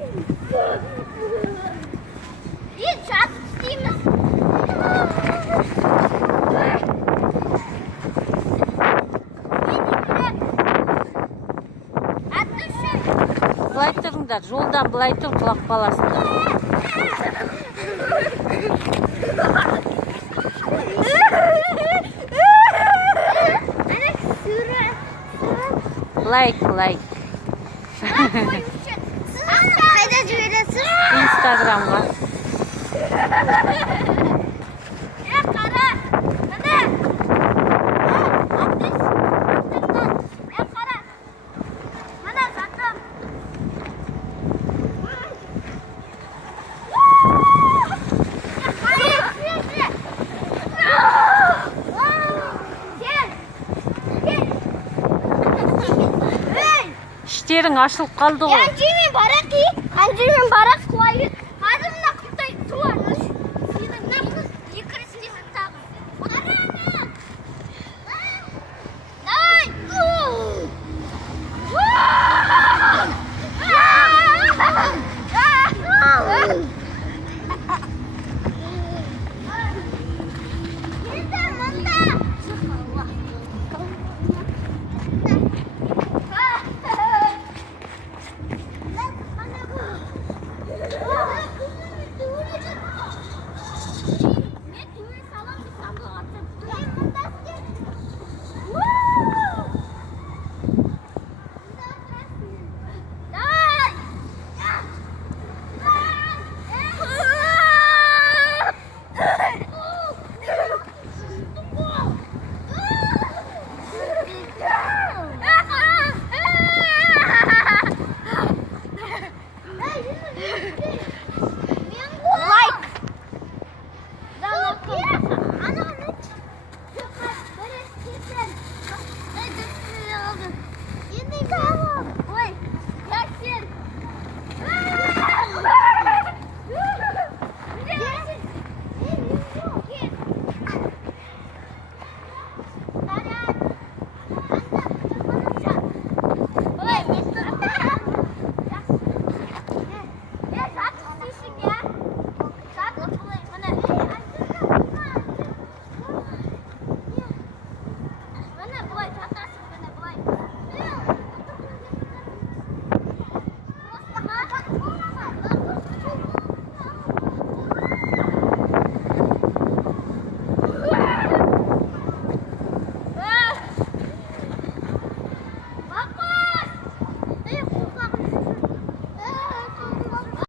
Bir çat isteyimiz. Былай тұрыңдар, жолдан былай тұр, құлап қаласыңдар. Лайк. Қайда жібересіз? Инстаграмға. Қара, міне. Қара. Міне сатым. Іштерің ашылып қалды ғой. Анжимен барақ қуайы. Қазір мына құлтай туармыз. Сенің намыз екі рестесін тағы. Дай! Hey,